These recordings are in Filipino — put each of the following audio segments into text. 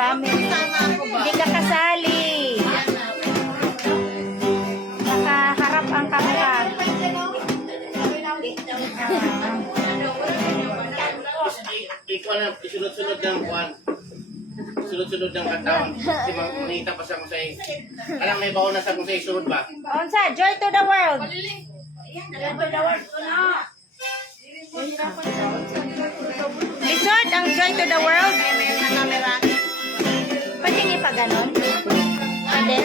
family. Hindi ka kasali. Nakaharap ang camera. Ikaw na, isunod-sunod ng buwan. Sunod-sunod ng katawan. Kasi makita pa sa kung sa'yo. Alam, may baon na sa kung sa'yo sunod ba? Onsa, joy to the world. Joy to the world. Lisod ang joy to the world. Pwede niya pa ganon? Pwede?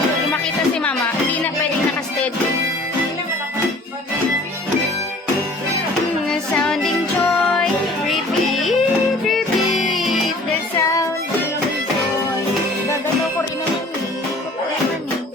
Kung makita si mama, hindi na pwedeng nakasteady. Sounding joy, repeat, repeat, the sounding joy. Gagano ko rin naman eh. Kapalaman eh.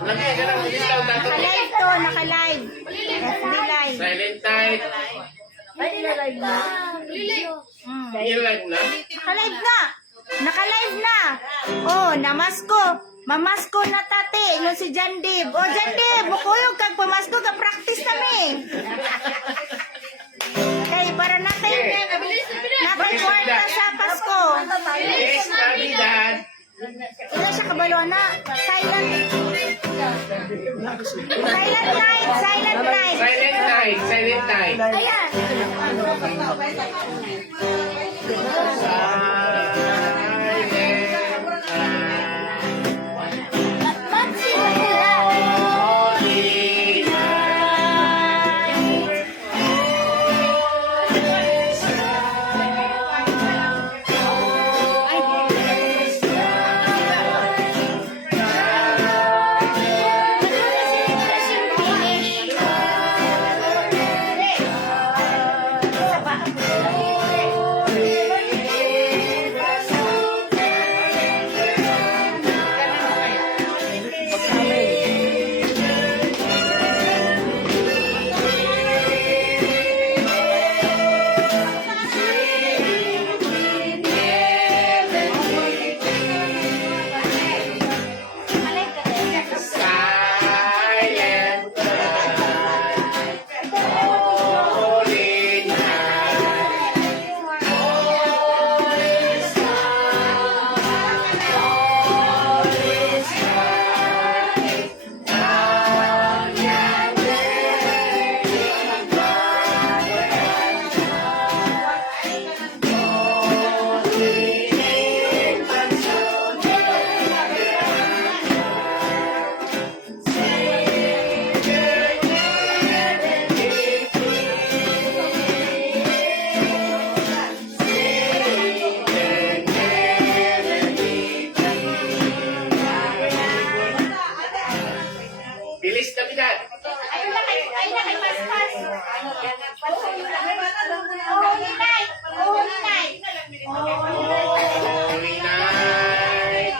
Naka-live to, naka-live. FB live. Silent type. Naka-live na. I-live na. Naka-live na. Naka-live na. Oh, namasko. Mamasko na tate. Yung si Jandib. Oh, Jandib. Bukuyog kag pamasko ka practice kami. Okay, para natin. Natin kwarta sa Pasko. Yes, Navidad. Wala siya kabalo na. Silent. Silent night. Silent night. Silent type. Silent type. Ayan. Bilis Navidad. Ayun na kay Paspas. Holy night. Holy night. Holy night. Holy night.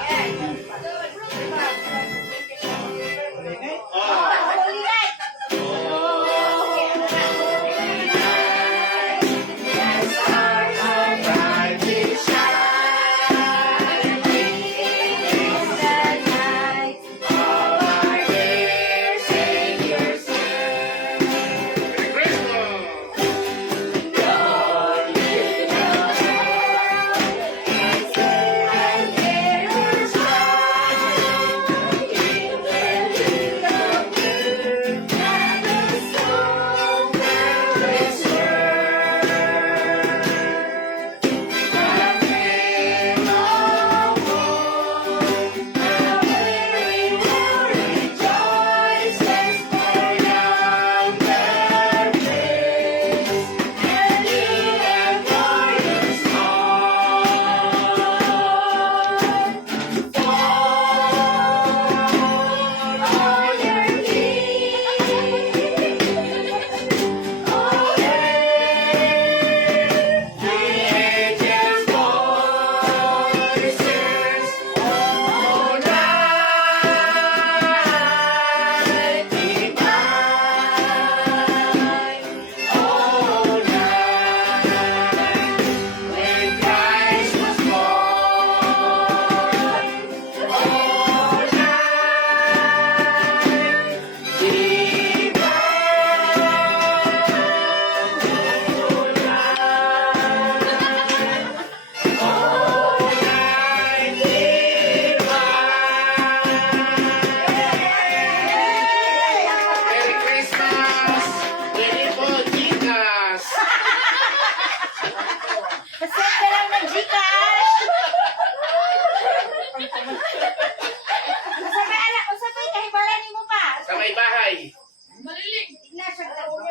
may bahay.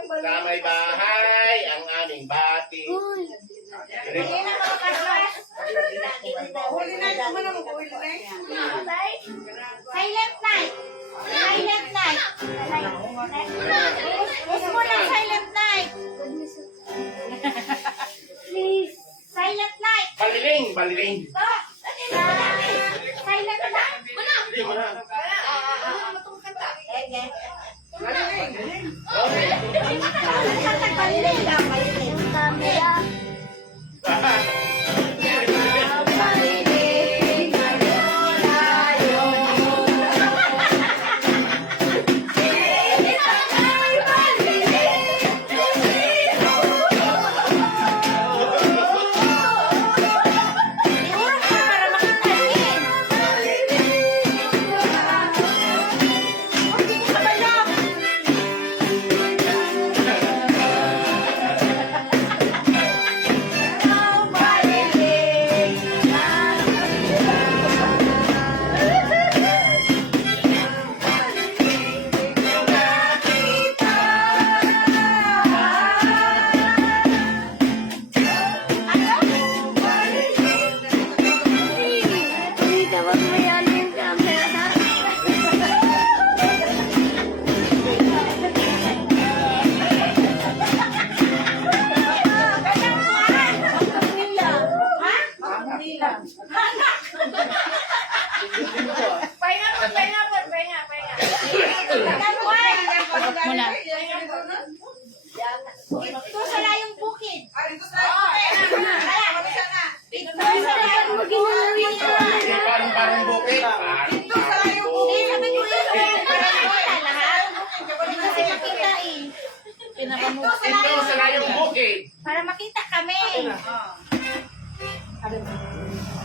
Sa may bahay, ang aming bati. Silent night. Silent night. Gusto mo ng silent night. Please. Silent night. Baliling, baliling. Silent night. Hindi mo na. Ito sa layong bukid. Ito sa layong bukid. Parang bukit. Ito sa layong bukid. Sabi ko yun. Para makita lahat. Hindi kasi makita eh. Ito sa layong bukid. Para makita kami.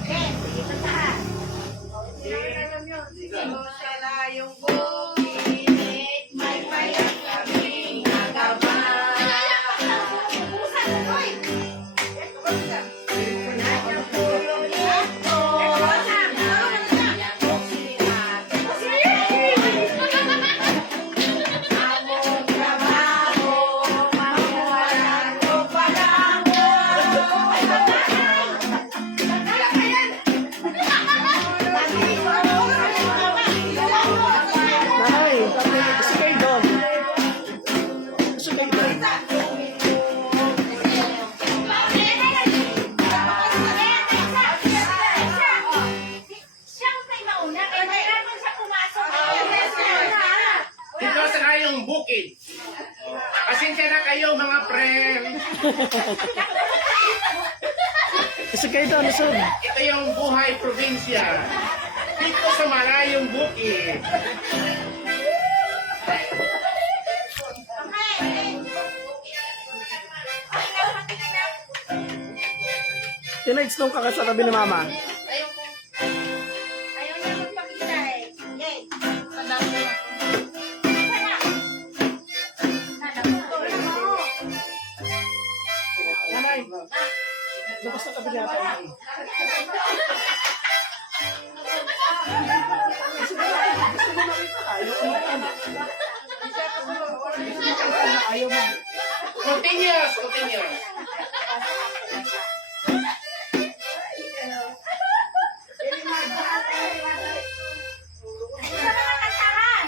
Okay, dito taas. Sa layong bukid, may mayang kaming nagama. Busan mo, boy. Siyang may mauna, kaya mayroon siya pumasok. Dito sa layong bukid. Pasensya na kayo mga friend. Kasi kayo doon, nasod. Ito yung buhay probinsya. Dito sa malayong bukid. Tinags nung kakas sa tabi ni mama. Ayaw niya magpakita eh. Yay. Nanay, labas na tabi niya tayo. Continuous, continuous. Isa na lang kantahan.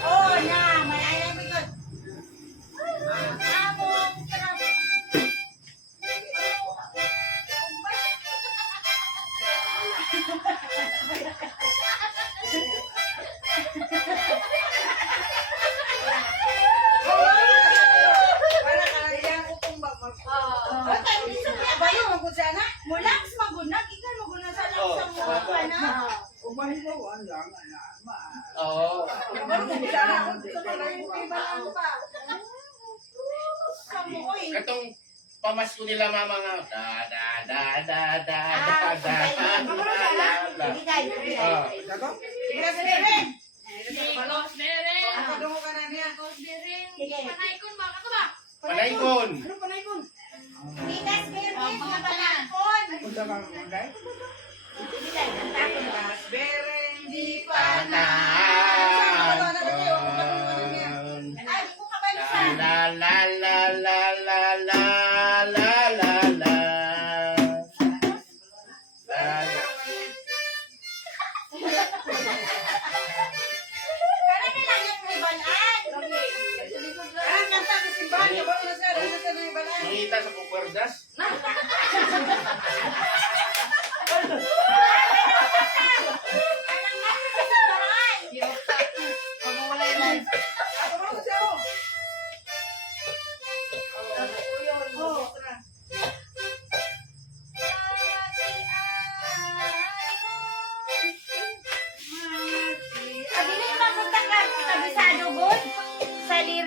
Oh, na. Malaya mo yun. Among Mulang sa magunag, ikaw magunag sa lang sa mga ka na. Oo. Sa mo, oy. Katong pamasko nila mama nga. Da da da da da da da da. Bigay. Ah. Panaykon. Pinas, Mervin, mga panakon. Bigay, kantakon.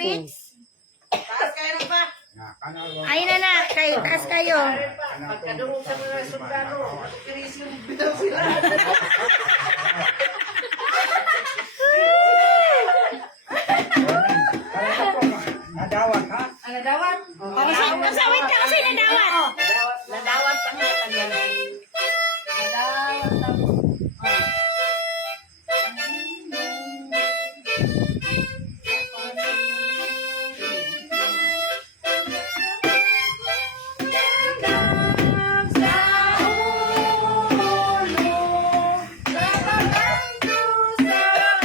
sweets. Taas kayo na pa. Ay na, kayo, taas kayo. Pagkadungog sa mga sundalo. Kiris yung bitaw sila. Nadawat ha? Ang nadawat? Kasawit ka kasi nadawat. Nadawat ang kanya. Nadawat ang...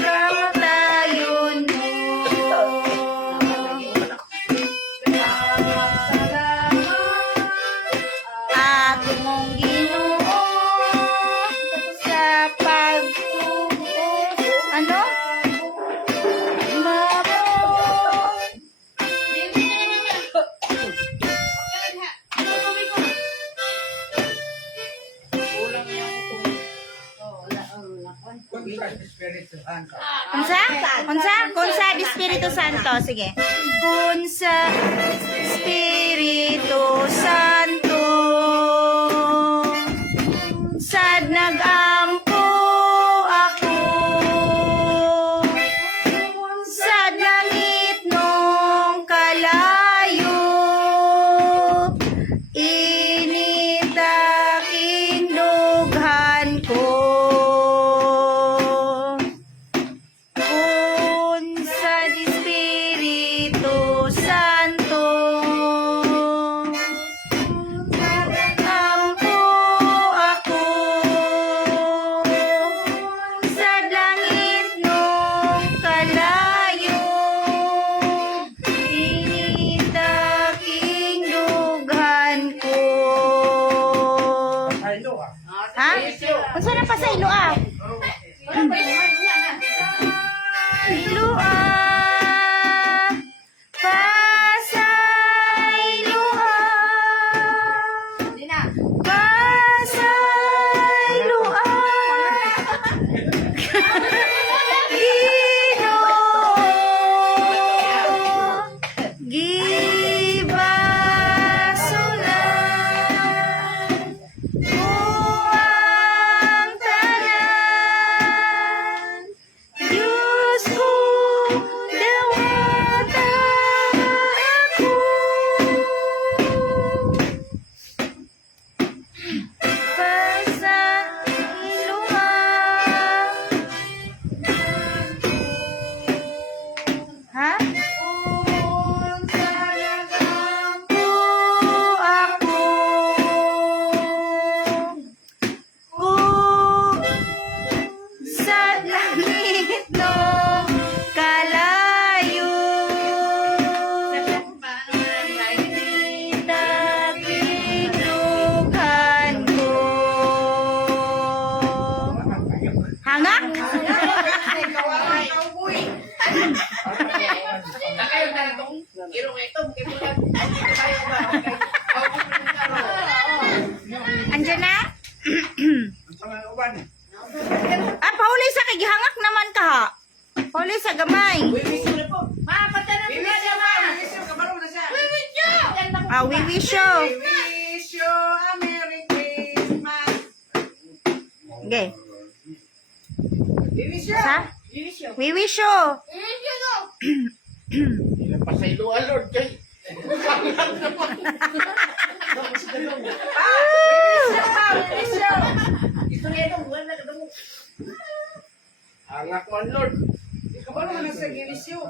Kamatayon mo. At mong Ginoo sa ano? Kunsa di Espiritu Santo. Sige. Kunsa Espiritu Santo. Sad nagampo ako. Sad langit nung kalayo. Init aking dughan ko. Unsa di Espiritu Santo. Nagampo ako. Sa langit nung kalayo. Init aking dughan ko. Hello ha? Ha? Unsa na pa sa ilo ah? Ilo ah. Pasay ilo ah. Pasay ilo ah. Gibasulan Buang tanan Diyos ko dawata ako Basa iluha Ha? Ako sa langit no kalayo Nagiglugan ko Hangak? Andiyan na? Pauli sa kagihangak naman ka ha. Pauli sa gamay. We wish you. We wish you a Merry Christmas. Okay. We wish you. Sa? We wish you. Ilang pa sa iluan, Lord, kay. Angak man, Lord. Kabalo man sa giwish you.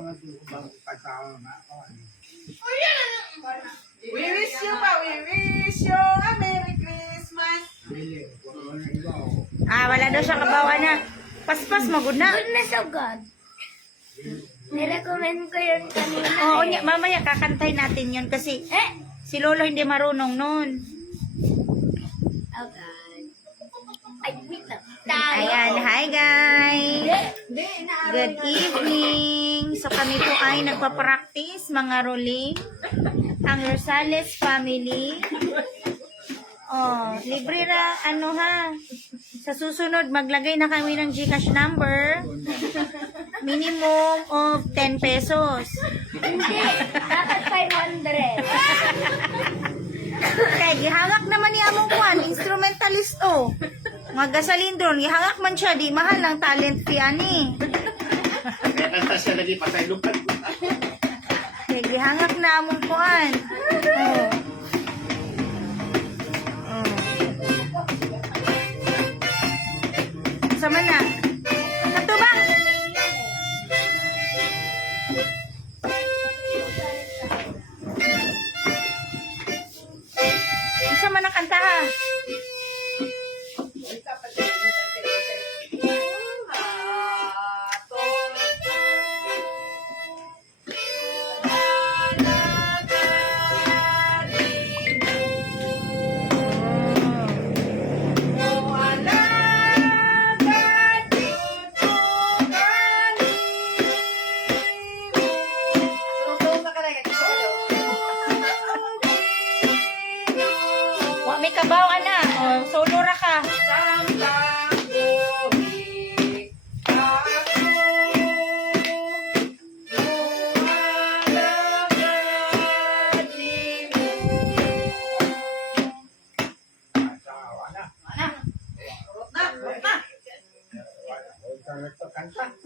We wish you pa. We wish you a Merry Christmas. Wala daw siya kabawa na. Paspas, magod na. Goodness of God. Nirecommend ko yun kanina. Oo, mamaya kakantay natin yun kasi si Lolo hindi marunong nun. Oh God. Ay, wait lang. Ayan, hi guys! Good evening! So kami po ay nagpa-practice mga rolling. Ang Rosales family. Oh, libre ra, ano ha. Sa susunod, maglagay na kami ng GCash number. minimum of 10 pesos. Hindi. Dapat 500. Kaya gihangak naman ni among kuan, instrumentalist o. Mga gasalindron, gihangak man siya, di mahal ang talent fee ani. Kaya kanta siya lagi patay lupan. Kaya gihangak na among kuan. Oh. Oh. Sama na. Katubang. Sama na kanta ha. Wa may kabaw ana. Oh, solo ra ka.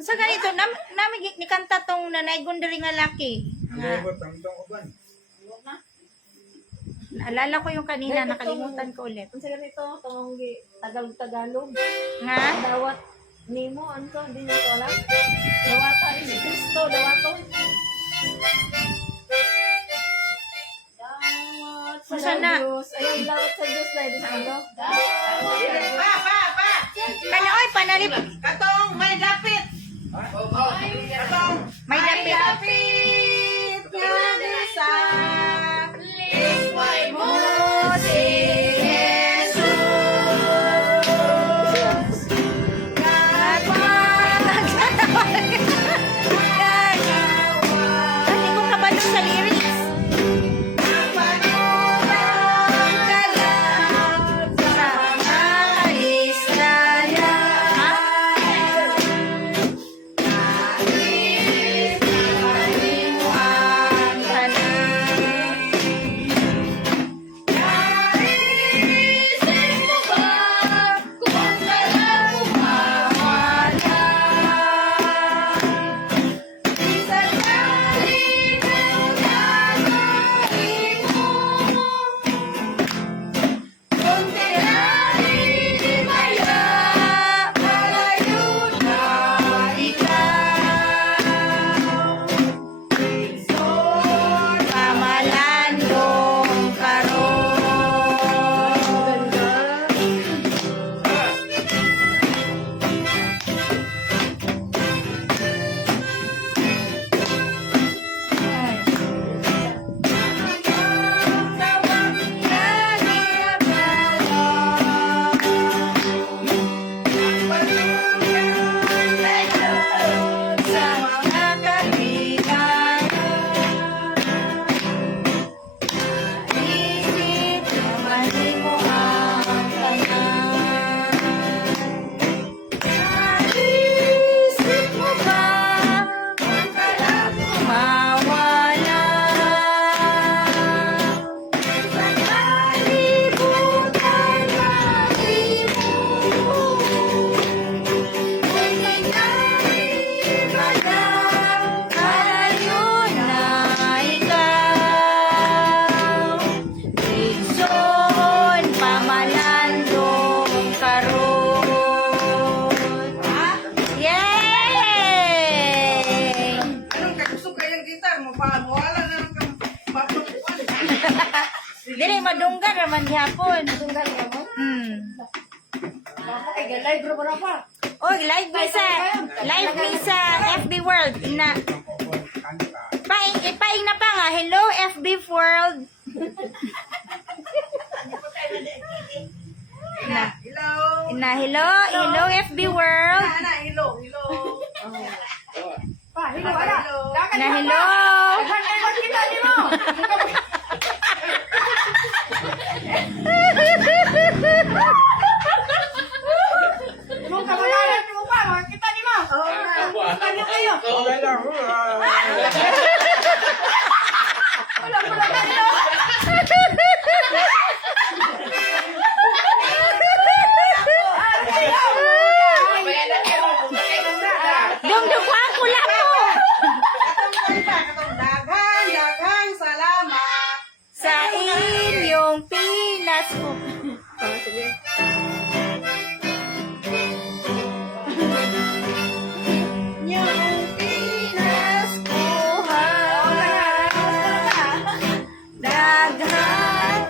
Sa ganito, nami ni kanta tong nanay gundari nga laki. Naalala ko yung kanina, nakalimutan ko ulit. Ang sa ganito, itong Tagalog. Nga? Dawat nimo, ano to? Hindi niyo ito alam? Dawata is Kristo, dawato. Dawat sa Saan na? Diyos. Ayun, dawat sa Diyos na ito. Ano? Kanya, oy, panalip. Katong may dapit. May dapit. Dapit nga sa lingway mo si Jesus. Hindi ko kabalo sa lyrics. Dili madunggan raman gihapon. Tunggal ka mo? Ay, live bro ba pa? Oh, live mi sa FB World na. Ipaing na pa nga. Hello FB World. Hello FB World. Hello. Anong kamalaran mo pa? Makikita niyo mo? Oo. Kita niyo kayo. Dong dukuan ko lang mo. Daghang salamat. Sa inyong Pinas ko. Oh, sige. Yung Pinas ko ha. Daghan.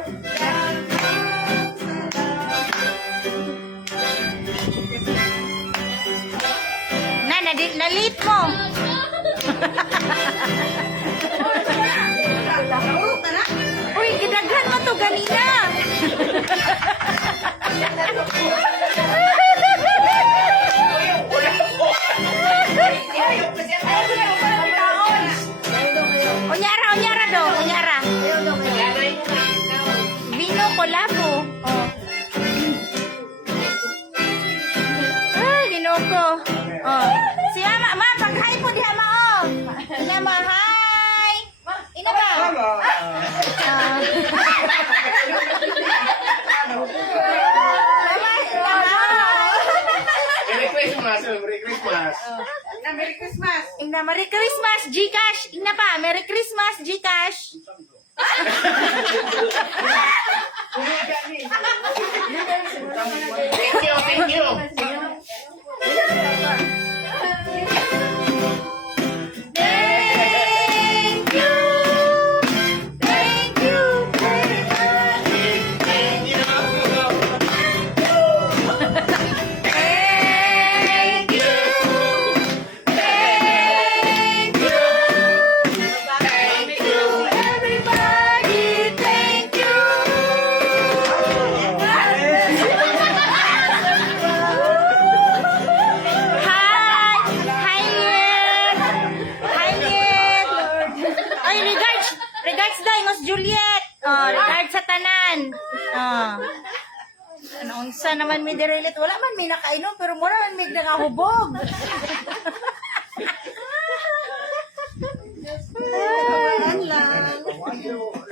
Na, nalit mo. Uy, gidaghan mo to ganina. Unyara do, unyara. Vino ko labo. Oh. Ay, vino ko. Oh. Si mama, pag-hi po diha ma oh. Ina ma, hi. Ina ba? Ah. Merry Christmas! Merry Christmas! Merry Christmas. Ina, Merry Christmas, Gcash. Ina pa, Merry Christmas, Gcash. Thank you! Thank you! Thank you. Thank you. Thank you! Thank you. Thank you. Everybody, thank you. Hi. Hi, Yen. Hi, Yen. Ay, regards. Regards day, Mas Juliet. Oh, regards sa tanan. Oh. Ano, unsa naman may direlit? Wala man may nakainom, pero mura man may nakahubog.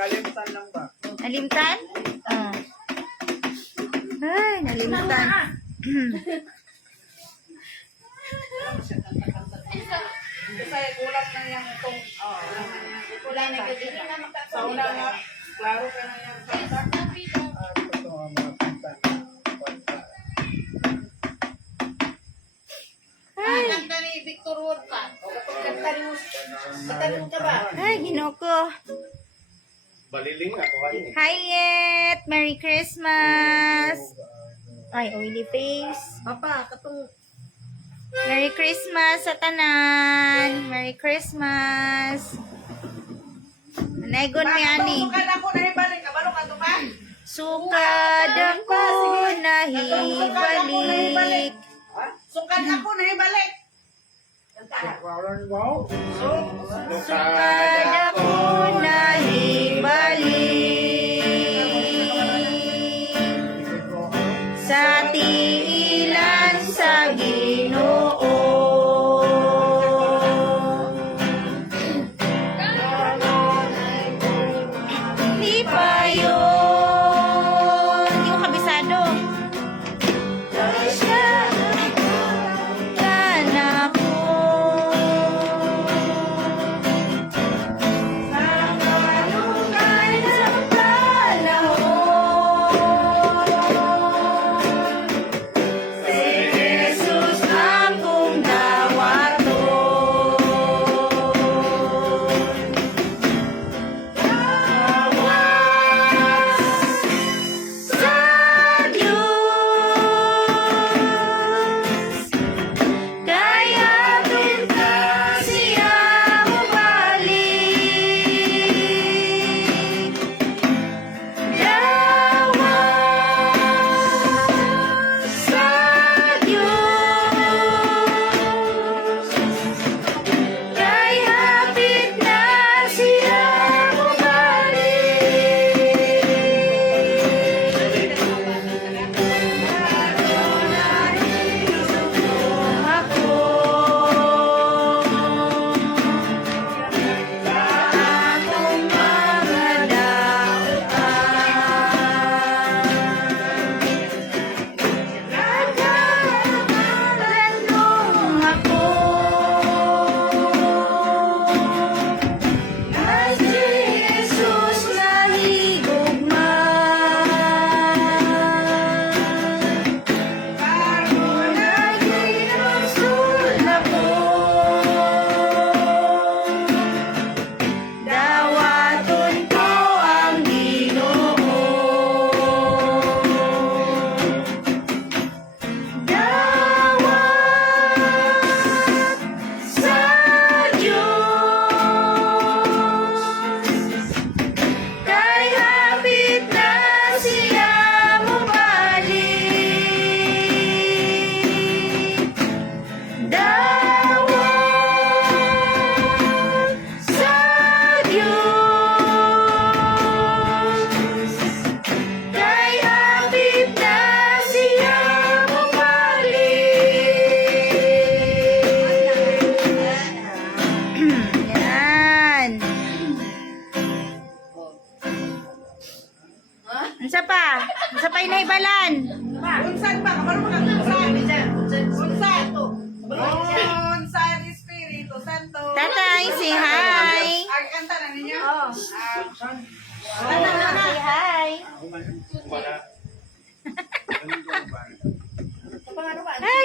Kalimutan lang ba? Nalimtan? Oh. Ay, nalimtan. Kasi kulang na yung itong... Kulang na yung sa una nga. Klaro ka na yung kanta. Ito ang mga pinsan. Kanta ni Victor Wood pa. O kapag kanta ni Matanong ka ba? Ay, ginoko. Baliling ako ano eh. Hi, Yet! Merry Christmas! Ay, oily face. Papa, katong... Merry Christmas sa tanan! Merry Christmas! Naigon mi ani. Sukan ako na ibalik. Kabalo ka to ba? Sukad ako nahibalik. Sukan ako na ibalik. Wow. Sukad ako nahibalik. Sa tiilan sa Ginoo. Di pa yun. Di ko kabisado. Yan ako.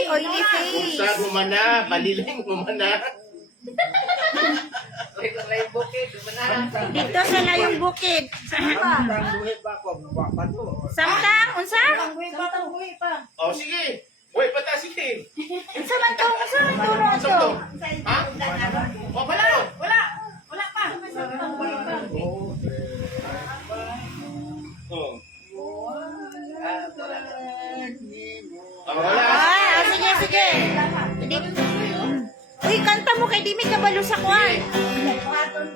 oily Kung face. saan humana, baliling humana. Lay bukid, manahan. Dito sa layong bukid. Samtang, unsa? O sige. Uy, pata, sige. Unsa man to? Unsa man to no to? Sakto. Ha? O, wala. Wala pa. Oh. Wala. Ah, sige, sige. Di, uy, kanta mo kay Dimi kabalo sa kuan. Buhaton Dagkan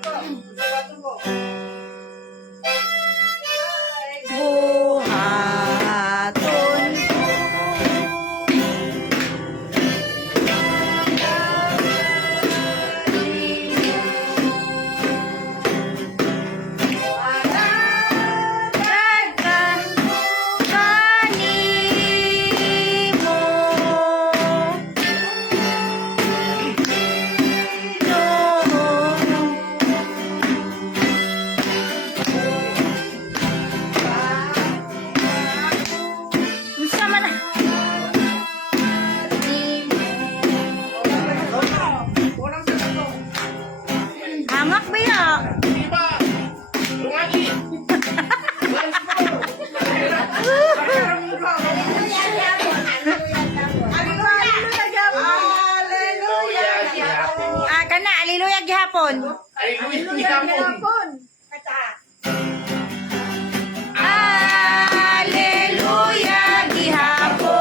kanimo unsa man na? Hangak ba ya? Di ba? Lungagi. Hallelujah. Gihapon. Ah, kana aliluya gihapon. Hallelujah. Gihapon. Aleluya gihapon.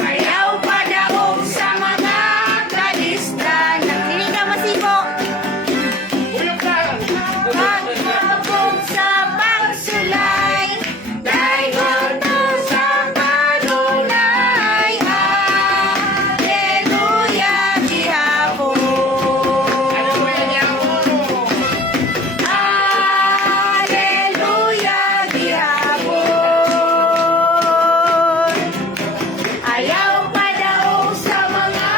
Ayaw padaog sa mga kalistan. Dili ka masibo. Uyog ka. Pagkabog sa pagsulay. Dayon to sa kanunay. Aleluya gihapon. Hallelujah. Gihapon. Aleluya gihapon. Ayaw padaog sa mga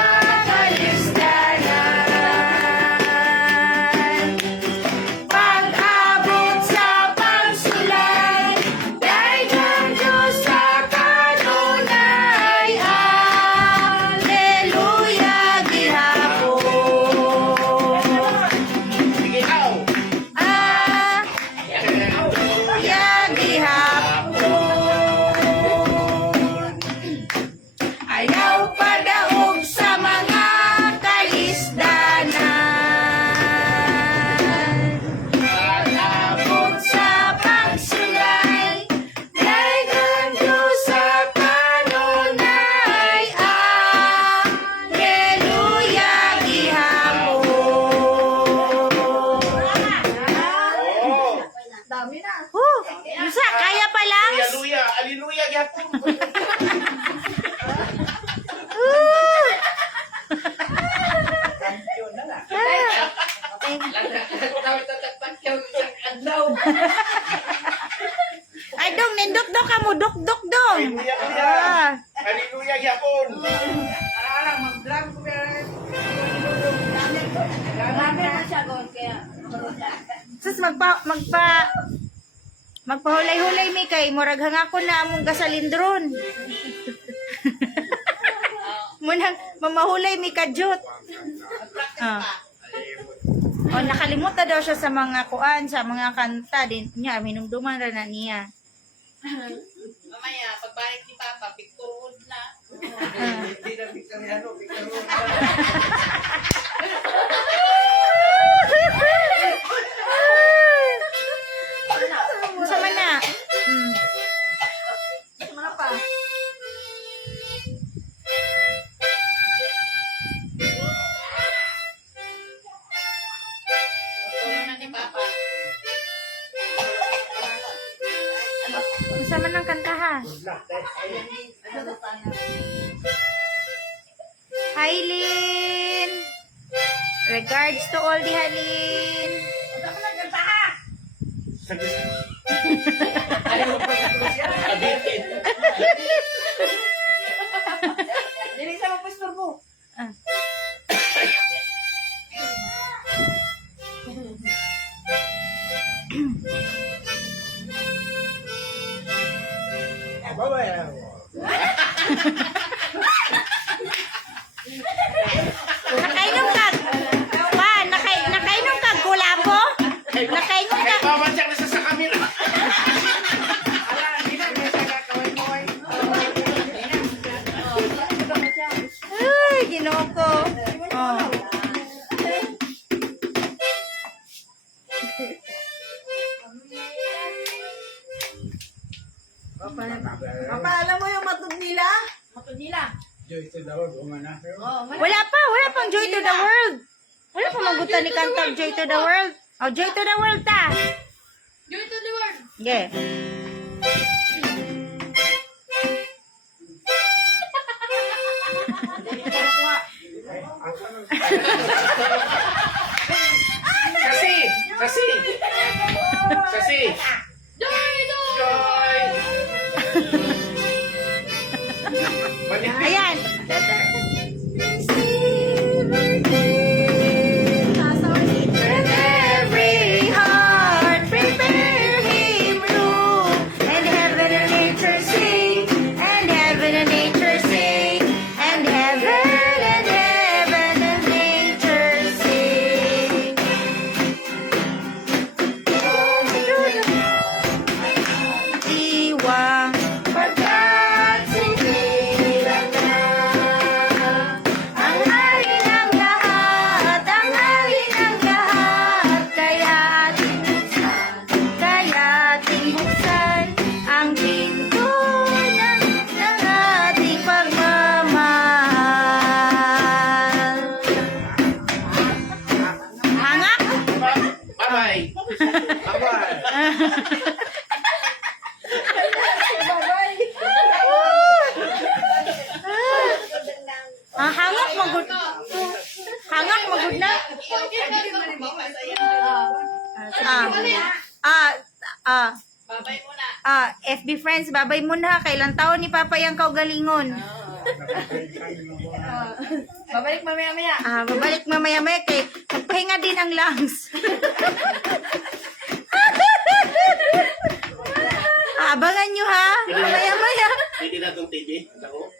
kalistanan. Pag-abot sa pagsulay, dayon Diyos sa kanunay. Aleluya gihapon. Sige, aw. Aleluya gihapon. Ayaw padaog sa mga kalisdanan. Pag-abot sa pagsulay, dayon Diyos sa kanunay. Aleluya gihapon. Oo. Musa, kaya pa lang? Hallelujah. Hallelujah. Gihapon. Ay, dong, nindok daw ka mo, dok dong. Hallelujah. Hallelujah. Gihapon. Arang mag-drum ko ba? Marami na siya gon kaya. Sus, magpahulay-hulay mi kay, murag hangako na among gasalindron. Munang, mamahulay mi kadjot. Ah. O, nakalimutan daw siya sa mga kuan, sa mga kanta din niya, minumduman ra na niya. Mamaya, pagbalik ni Papa, picture wood na. Hindi na Victoriano, Victoriano. Sama na. Mga pa. Picture na ni Papa. Sama ng kanta ha. Hi, Lynn. Regards to all the Halin. Abitin. Dili sa magpastor mo. Ah. Nakainom ka. Pa, nakainom ka gulapo? Nakainom ka. Babansyak na siya sa kamila. Ala, hindi na may sagakaway-kaway. Ay, ginoo ko. Oh. Papa, alam mo yung matod nila? Matod nila. Wala pang Joy to the World. Wala pa magutan ni kantang Joy to the World. Oh, Joy to the World ta. Joy to the world. Yeah. Kasi! Kasi! Kasi! Joy, joy. Joy! Balik. Ayan. Every heart prepare him room, and heaven and nature sing, and heaven and nature sing, and heaven and nature sing. Iwang pagkat sinilang na ang hari ng lahat, ang hari ng lahat. Kaya ating buksan ang pinto ng ating pagmamahal. Hangak? Bye-bye! Bye-bye! Hangak magud. Hangak magud na. Babay muna. FB friends, babay muna. Kailan taon ni Papa yang kaugalingon? Babalik mamaya-maya. Babalik mamaya-maya kay magpahinga din ang lungs. Abangan nyo ha. Mamaya-maya. Pwede na itong TV. Ako.